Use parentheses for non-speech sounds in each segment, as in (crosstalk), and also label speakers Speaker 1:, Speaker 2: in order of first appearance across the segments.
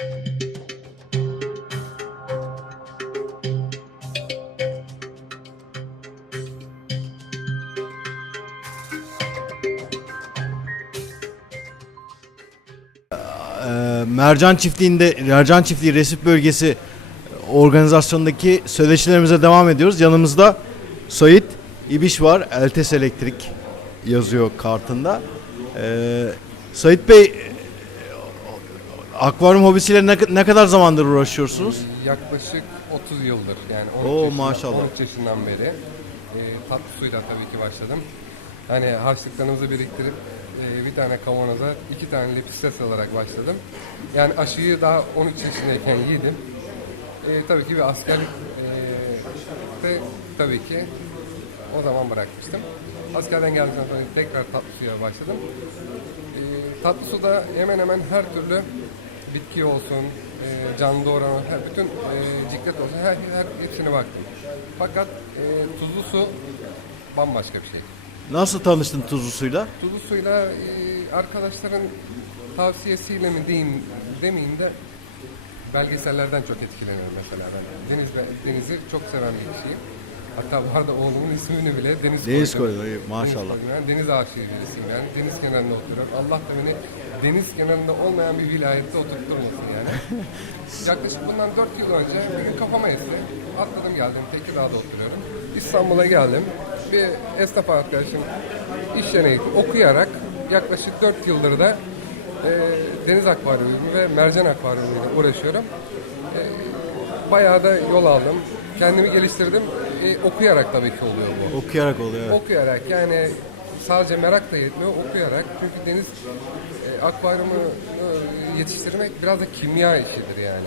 Speaker 1: Ee, Mercan Çiftliği'nde, Mercan Çiftliği Resif Bölgesi organizasyondaki söyleşilerimize devam ediyoruz. Yanımızda Sait İbiş var. Eltes Elektrik yazıyor kartında. Ee, Sait Bey, akvaryum hobisiyle ne, ne kadar zamandır uğraşıyorsunuz?
Speaker 2: Yaklaşık 30 yıldır yani 13,
Speaker 1: Oo,
Speaker 2: yaşından,
Speaker 1: maşallah.
Speaker 2: 13 yaşından beri e, tatlı suyla tabii ki başladım. Hani harçlıklarımızı biriktirip e, bir tane kavanoza iki tane lepistes alarak başladım. Yani aşıyı daha 13 yaşındayken yedim. E, tabii ki bir askerlik e, de tabii ki o zaman bırakmıştım. Askerden geldikten sonra tekrar tatlı suya başladım. E, tatlı suda hemen hemen her türlü bitki olsun, e, canlı doğuran, her, bütün e, ciklet olsun, her, her hepsine baktım. Fakat e, tuzlu su bambaşka bir şey.
Speaker 1: Nasıl tanıştın tuzlu suyla?
Speaker 2: Tuzlu suyla e, arkadaşların tavsiyesiyle mi diyeyim demeyeyim de belgesellerden çok etkileniyorum mesela ben. Deniz denizi çok seven bir kişiyim. Hatta bu arada oğlumun ismini bile Deniz,
Speaker 1: Deniz
Speaker 2: koydum.
Speaker 1: koydun, iyi, maşallah.
Speaker 2: Deniz, koydum. Yani deniz aşığı birisiyim yani. Deniz kenarında oturuyorum. Allah da beni deniz kenarında olmayan bir vilayette oturtturmasın yani. (laughs) Yaklaşık bundan 4 yıl önce bir gün kafama esti. Atladım geldim. Tekirdağ'da oturuyorum. İstanbul'a geldim. Bir esnaf arkadaşım iş gitti. okuyarak yaklaşık 4 yıldır da e, deniz akvaryumu ve mercan akvaryumuyla uğraşıyorum. E, bayağı da yol aldım. Kendimi geliştirdim. E, okuyarak tabii ki oluyor bu.
Speaker 1: Okuyarak oluyor. evet.
Speaker 2: Okuyarak yani sadece merak da yetmiyor okuyarak çünkü deniz e, akvaryumu e, yetiştirmek biraz da kimya işidir yani.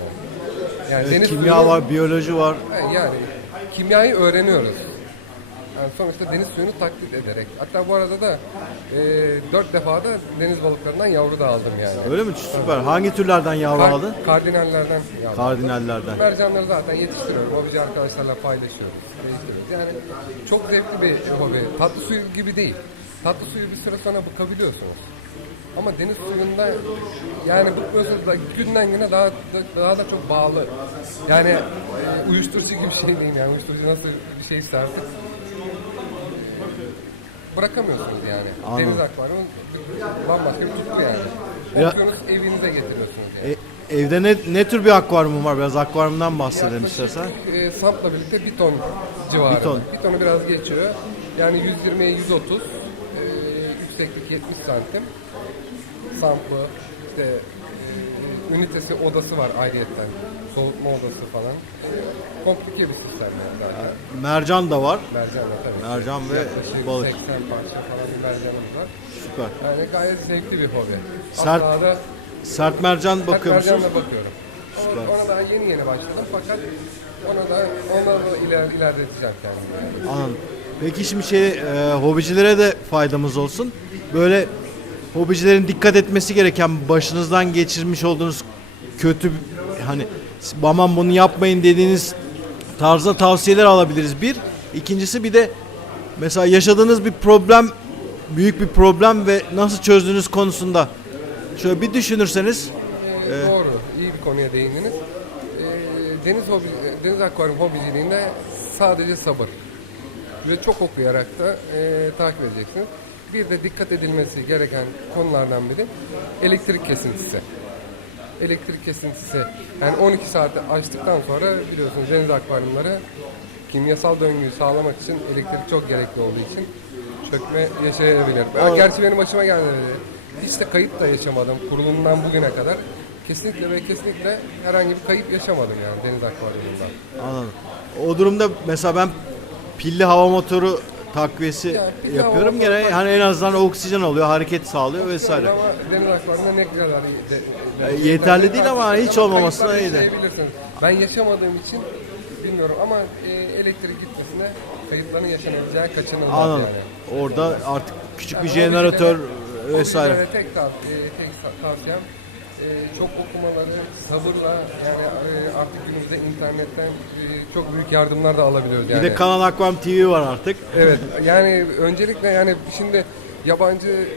Speaker 2: Yani
Speaker 1: Evet,
Speaker 2: deniz
Speaker 1: kimya var, biyoloji var.
Speaker 2: yani kimyayı öğreniyoruz. Sonuçta deniz suyunu taklit ederek. Hatta bu arada da e, dört defa da deniz balıklarından yavru da aldım yani.
Speaker 1: Öyle mi? Süper. Hangi türlerden yavru
Speaker 2: Kar-
Speaker 1: aldın?
Speaker 2: Kardinallerden yavru
Speaker 1: Kardinallerden.
Speaker 2: aldım. Mercanları zaten yetiştiriyorum. Hobici arkadaşlarla paylaşıyoruz. değiştiriyoruz. Yani çok zevkli bir hobi. Tatlı suyu gibi değil. Tatlı suyu bir süre sonra bıkabiliyorsunuz. Ama deniz suyunda yani bıkmıyorsunuz da günden güne daha daha da çok bağlı. Yani e, uyuşturucu gibi bir şey değil yani. Uyuşturucu nasıl bir şey istersin bırakamıyorsunuz yani.
Speaker 1: Anladım.
Speaker 2: Deniz akvaryumu bambaşka bir tutku yani.
Speaker 1: Ya-
Speaker 2: evinize getiriyorsunuz yani.
Speaker 1: E, evde ne, ne tür bir akvaryumun var? Biraz akvaryumdan bahsedelim istersen.
Speaker 2: E, sampla birlikte bir ton civarı.
Speaker 1: Bir ton.
Speaker 2: Bir tonu biraz geçiyor. Yani 120'ye 130. e, yükseklik 70 santim. Sampı işte e, ünitesi odası var ayrıyetten. Soğutma odası falan. E, komplike bir sistem yani zaten.
Speaker 1: Mercan da var.
Speaker 2: Mercanla tabii.
Speaker 1: Mercan ve
Speaker 2: Yaklaşık
Speaker 1: balık.
Speaker 2: 80 parça falan bir mercanımız var.
Speaker 1: Süper.
Speaker 2: Yani gayet zevkli bir hobi.
Speaker 1: Sert-
Speaker 2: Hatta da
Speaker 1: Sert mercan bakıyor musunuz?
Speaker 2: mercanla bakıyorum. Ona, ona daha yeni yeni başladım fakat ona da ona da iler, ilerleteceğim kendimi.
Speaker 1: Anladım. Peki şimdi şey e, hobicilere de faydamız olsun. Böyle hobicilerin dikkat etmesi gereken başınızdan geçirmiş olduğunuz kötü hani aman bunu yapmayın dediğiniz tarzda tavsiyeler alabiliriz bir. İkincisi bir de mesela yaşadığınız bir problem büyük bir problem ve nasıl çözdüğünüz konusunda şöyle bir düşünürseniz
Speaker 2: Ee, Doğru, iyi bir konuya değindiniz. Ee, deniz hobi, deniz akvaryum hobiciliğinde sadece sabır ve çok okuyarak da e, takip edeceksiniz. Bir de dikkat edilmesi gereken konulardan biri elektrik kesintisi. Elektrik kesintisi yani 12 saati açtıktan sonra biliyorsunuz deniz akvaryumları kimyasal döngüyü sağlamak için elektrik çok gerekli olduğu için çökme yaşayabilir. Ben, gerçi benim başıma gelmedi. Hiç de kayıp da yaşamadım kurulumundan bugüne kadar. Kesinlikle ve kesinlikle herhangi bir kayıp yaşamadım yani deniz akvaryumunda.
Speaker 1: Anladım. O durumda mesela ben pilli hava motoru takviyesi
Speaker 2: Ya, pilli hava
Speaker 1: yapıyorum. Gene hani en azından oksijen oluyor, hareket sağlıyor vesaire. E, yeterli değil ama hiç olmaması da
Speaker 2: kayıpları
Speaker 1: iyi de.
Speaker 2: Ben yaşamadığım için bilmiyorum ama e, elektrik gitmesine kayıpların yaşanabileceği kaçınılmaz
Speaker 1: Anladım.
Speaker 2: yani.
Speaker 1: Orada artık küçük bir
Speaker 2: Yani
Speaker 1: jeneratör
Speaker 2: hobilere-
Speaker 1: vesaire.
Speaker 2: hobilere tek, tav- e, tek tavsiyem e, çok okumaları, sabırla yani e, artık günümüzde internetten e, çok büyük yardımlar da alabiliyoruz
Speaker 1: Bir
Speaker 2: yani.
Speaker 1: de Kanal Akvam TV var artık.
Speaker 2: Evet yani öncelikle yani şimdi yabancı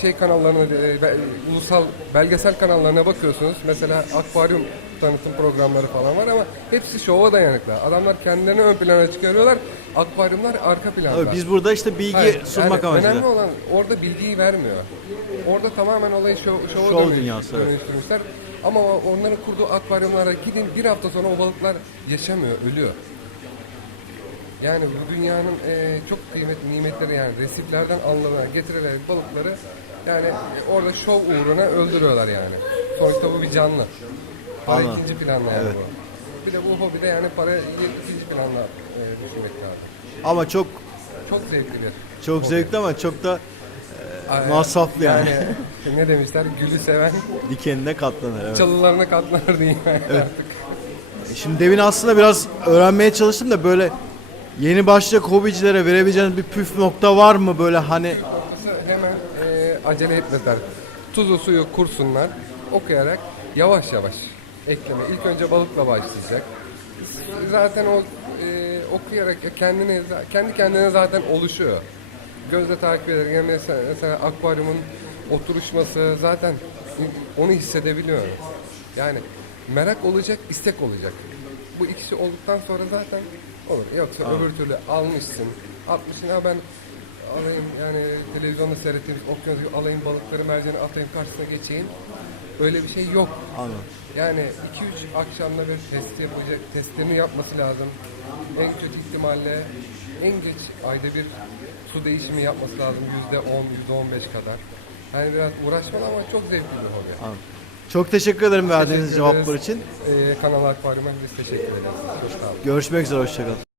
Speaker 2: şey kanallarına, e, be- ulusal belgesel kanallarına bakıyorsunuz. Mesela akvaryum tanıtım programları falan var ama hepsi şova dayanıklı. Adamlar kendilerini ön plana çıkarıyorlar. Akvaryumlar arka planda.
Speaker 1: Tabii biz burada işte bilgi
Speaker 2: Hayır,
Speaker 1: sunmak
Speaker 2: yani
Speaker 1: amacıyla.
Speaker 2: Önemli olan orada bilgiyi vermiyor. Orada tamamen olayı şov, şova
Speaker 1: Şov
Speaker 2: dönüş-
Speaker 1: dünyası, evet.
Speaker 2: dönüştürmüşler. Ama onların kurduğu akvaryumlara gidin bir hafta sonra o balıklar yaşamıyor, ölüyor. Yani bu dünyanın e, çok kıymetli nimetleri yani resiflerden alınan getirilen balıkları yani e, orada şov uğruna öldürüyorlar yani. Sonuçta bu bir canlı. Para
Speaker 1: Anladım.
Speaker 2: ikinci planda yani
Speaker 1: Evet.
Speaker 2: bu. Bir de bu hobide yani para ikinci planda e, düşünmek lazım.
Speaker 1: Ama çok
Speaker 2: Çok zevkli bir.
Speaker 1: çok zevkli ama çok da
Speaker 2: Ay-
Speaker 1: masraflı yani. (laughs)
Speaker 2: ne demişler? Gülü seven (laughs)
Speaker 1: dikenine katlanır. Evet.
Speaker 2: çalılarına katlanır diyeyim artık.
Speaker 1: Şimdi demin aslında biraz öğrenmeye çalıştım da böyle yeni başlayacak hobicilere verebileceğiniz bir püf nokta var mı böyle hani
Speaker 2: Hemen e, acele etmezler. Tuzu suyu kursunlar. Okuyarak yavaş yavaş ekleme. İlk önce balıkla başlayacak. Zaten o e, okuyarak kendini kendi kendine zaten oluşuyor. Gözle takip ederek yani mesela, mesela akvaryumun oturuşması zaten onu hissedebiliyor. Yani merak olacak, istek olacak. Bu ikisi olduktan sonra zaten olur. Yoksa öbür türlü almışsın, atmışsın ha ben alayım yani televizyonda seyrettiğimiz okyanus gibi alayım balıkları merceni atayım karşısına geçeyim. Öyle bir şey yok.
Speaker 1: Anladım.
Speaker 2: Yani 2-3 akşamda bir test yapacak, testlerini yapması lazım. En kötü ihtimalle en geç ayda bir su değişimi yapması lazım yüzde 10, yüzde 15 kadar. Yani biraz uğraşmalı ama çok zevkli bir hobi.
Speaker 1: Anladım. Çok teşekkür ederim verdiğiniz cevaplar için.
Speaker 2: Ee, Kanal Akvaryum'a biz teşekkür ederiz. Hoş.
Speaker 1: Görüşmek üzere hoşçakalın.